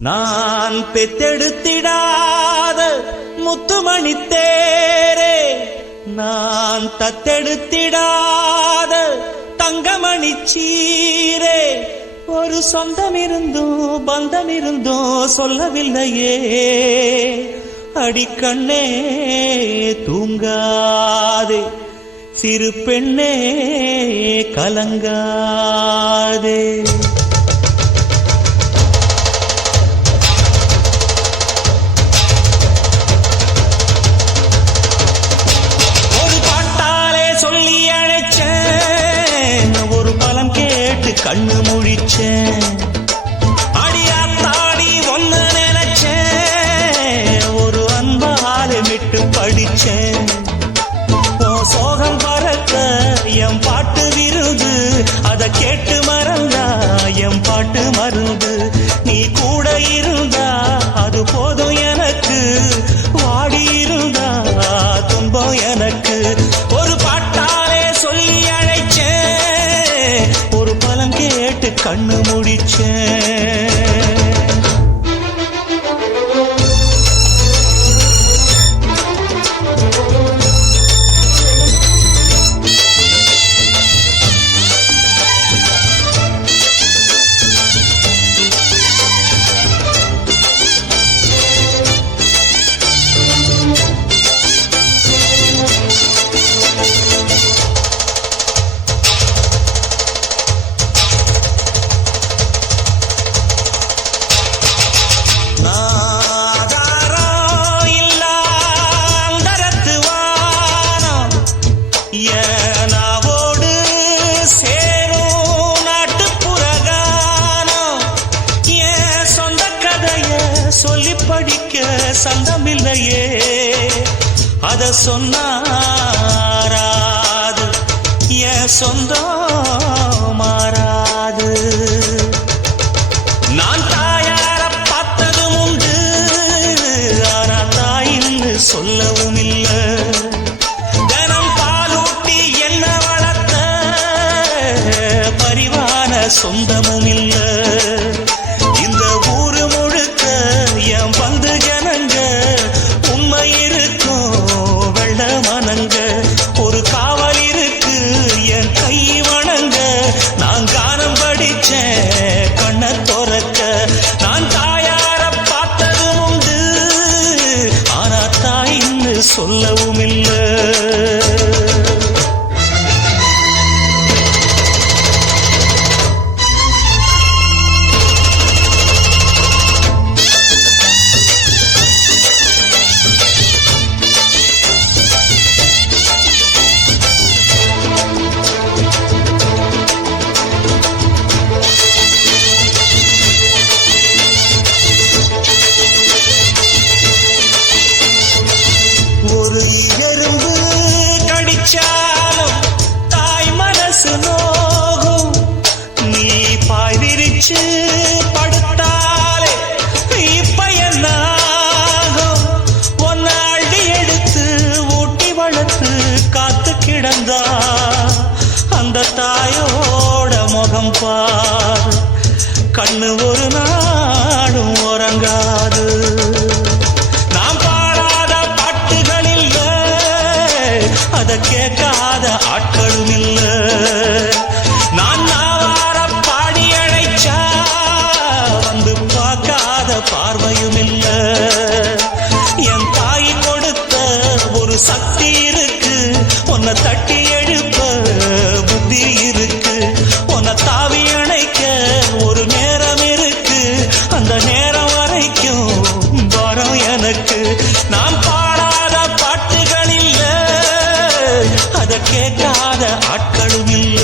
நான் பெத்தெடுத்திடாத முத்துமணி தேரே, நான் தத்தெடுத்திடாத தங்கமணி சீரே, ஒரு சொந்தம் இருந்தும் பந்தம் இருந்தும் சொல்லவில்லையே. அடிக்கண்ணே தூங்காதே, சிறு பெண்ணே கலங்காதே. கண்ணு முழிச்சேன், அடியாத்தாடி ஒன்ன நினைச்சேன், ஒரு அன்பால விட்டு படிச்சேன். சோகம் பறக்க என் பாட்டு விருது, அத கேட்டு மறந்தா என் பாட்டு மருந்து. நீ கூட இருந்தா அது போதும் எனக்கு, வாடி இருந்தா துன்பம் எனக்கு. ஒரு பாட்டாலே சொல்லி அழைச்சேன், ஒரு பலம் கேட்டு கண்ணு முடிச்சேன். சொல்லி படிக்க சந்தமில்லையே, அத சொன்னாராது என் சொந்தம் மாறாது. நான் தாயார பார்த்ததும் உண்டு, ஆனா தாயின்னு சொல்லவும் இல்ல. தினம் பாலூட்டி என்ன வளர்த்த பரிவான சொந்தமும் இல்ல. இந்த ஊரு முழுக்க என் பந்து ஜனங்க, உண்மை இருக்கும் வெள்ள மனங்க. ஒரு காவல் இருக்கு என் கை வணங்க, நான் கானம் படிச்சேன் கண்ண துறக்க. நான் தாயார பார்த்ததும் உண்டு, ஆனா தாயின்னு சொல்லவும் இல்ல. ஒரு எறும்பு கடிச்சாலும் தாய் மனசு நோகும். நீ பாய் விரிச்சு படுத்தாலே இப்ப என்னாகும். ஒன்ன அள்ளி எடுத்து ஊட்டி வளர்த்து காத்து கிடந்தா அந்த தாயோட முகம் பார், கண்ணு ஒரு நாடும் உறங்காது. அத கேட்காத ஆட்களும் இல்ல. நான் நாவார பாடி அழைச்சா வந்து பார்க்காத பார்வையும் இல்ல. என் தாய் கொடுத்த ஒரு சக்தி இருக்கு, உன்னை தட்டி எழுப்ப புத்தி இருக்கு. உன்னை தாவி அணைக்க ஒரு நேரம் இருக்கு, அந்த நேரம் வரைக்கும் வரம் எனக்கு. நான் பாடாத பாட்டுகள் இல்ல, அத கேட்காத ஆட்களும் இல்ல.